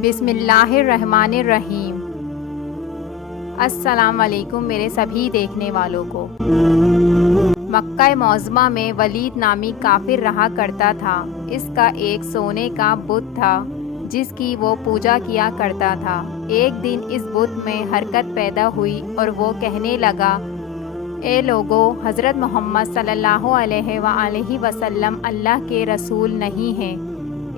बिस्मिल्लाहिर्रहमानिर्रहीम। अस्सलाम वालेकुम मेरे सभी देखने वालों को। मक्का मौज़मा में वलीद नामी काफिर रहा करता था। इसका एक सोने का बुत था जिसकी वो पूजा किया करता था। एक दिन इस बुत में हरकत पैदा हुई और वो कहने लगा, ए लोगो, हज़रत मोहम्मद सल्लल्लाहु अलैहि वसल्लम अल्लाह के रसूल नहीं हैं,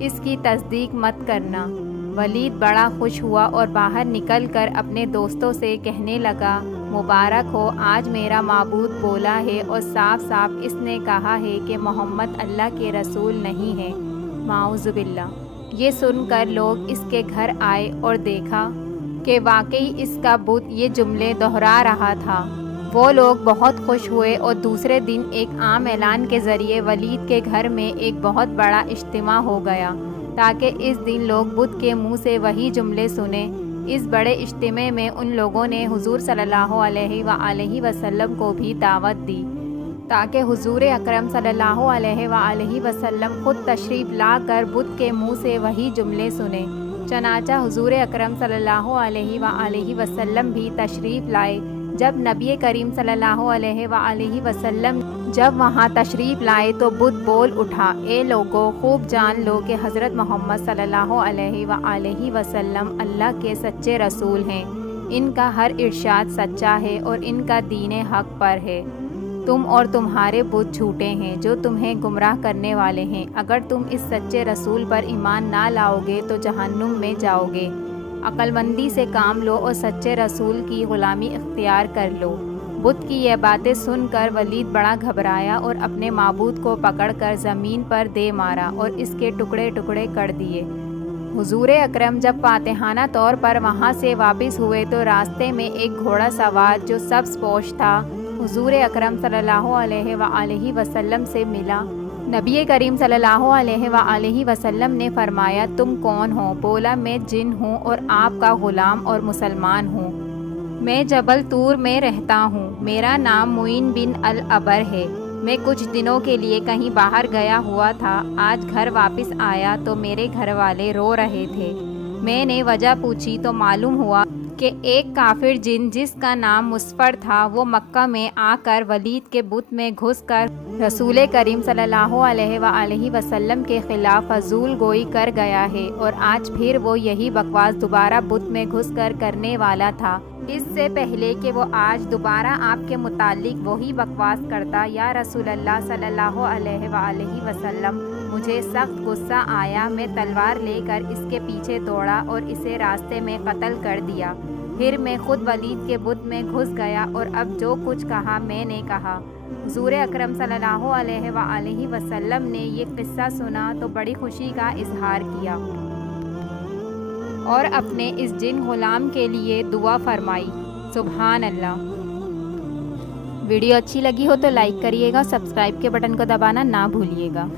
इसकी तस्दीक मत करना। वलीद बड़ा खुश हुआ और बाहर निकलकर अपने दोस्तों से कहने लगा, मुबारक हो, आज मेरा माबूद बोला है और साफ साफ इसने कहा है कि मोहम्मद अल्लाह के रसूल नहीं है। माऊज़ुबिल्लाह। ये सुनकर लोग इसके घर आए और देखा कि वाकई इसका बुत ये जुमले दोहरा रहा था। वो लोग बहुत खुश हुए और दूसरे दिन एक आम ऐलान के ज़रिए वलीद के घर में एक बहुत बड़ा इज्तिमा हो गया ताकि इस दिन लोग बुत के मुंह से वही जुमले सुने। इस बड़े इज्तिमे में उन लोगों ने हुजूर सल्लल्लाहु अलैहि वसल्लम को भी दावत दी ताकि हुजूर अकरम सल्लल्लाहु अलैहि वसल्लम खुद तशरीफ़ ला कर बुत के मुंह से वही जुमले सुने। चनाचा हुजूर अकरम सल्लल्लाहु अलैहि वसल्लम भी तशरीफ़ लाए। जब नबी करीम सल्लल्लाहु अलैहि वसल्लम जब वहाँ तशरीफ़ लाए तो बुत बोल उठा, ए लोगो, खूब जान लो कि हज़रत मोहम्मद सल्लल्लाहु अलैहि वसल्लम अल्लाह के सच्चे रसूल हैं। इनका हर इरशाद सच्चा है और इनका दीन हक़ पर है। तुम और तुम्हारे बुत झूठे हैं जो तुम्हें गुमराह करने वाले हैं। अगर तुम इस सच्चे रसूल पर ईमान ना लाओगे तो जहन्नुम में जाओगे। अक्लमंदी से काम लो और सच्चे रसूल की ग़ुलामी इख्तियार कर लो। बुत की यह बातें सुनकर वलीद बड़ा घबराया और अपने माबूद को पकड़कर ज़मीन पर दे मारा और इसके टुकड़े टुकड़े कर दिए। हुजूर अकरम जब फातिहाना तौर पर वहाँ से वापस हुए तो रास्ते में एक घोड़ा सवार जो सब्ज़ पोश था हुजूर अकरम सल्लल्लाहु अलैहि वसल्लम से मिला। नबी करीम सल्लल्लाहु अलैहि वसल्लम ने फरमाया, तुम कौन हो? बोला, मैं जिन हूँ और आपका ग़ुलाम और मुसलमान हूँ। मैं जबल तूर में रहता हूँ। मेरा नाम मुइन बिन अल अबर है। मैं कुछ दिनों के लिए कहीं बाहर गया हुआ था। आज घर वापस आया तो मेरे घर वाले रो रहे थे। मैंने वजह पूछी तो मालूम हुआ कि एक काफिर जिन जिसका नाम मुस्फर था वो मक्का में आकर वलीद के बुत में घुसकर रसूल करीम सल्लल्लाहु अलैहि वसल्लम के ख़िलाफ़ फजूल गोई कर गया है और आज फिर वो यही बकवास दोबारा बुत में घुसकर करने वाला था। इससे पहले कि वो आज दोबारा आपके मुतालिक वही बकवास करता, या रसूलल्लाह सल्लल्लाहु अलैहि वसल्लम, मुझे सख्त गुस्सा आया। मैं तलवार लेकर इसके पीछे दौड़ा और इसे रास्ते में कत्ल कर दिया। फिर मैं खुद वलीद के बुत में घुस गया और अब जो कुछ कहा मैंने कहा। हुजूर अकरम सल्लल्लाहु अलैहि वसल्लम ने ये किस्सा सुना तो बड़ी खुशी का इजहार किया और अपने इस जिन गुलाम के लिए दुआ फरमाई। सुभान अल्लाह। वीडियो अच्छी लगी हो तो लाइक करिएगा, सब्सक्राइब के बटन को दबाना ना भूलिएगा।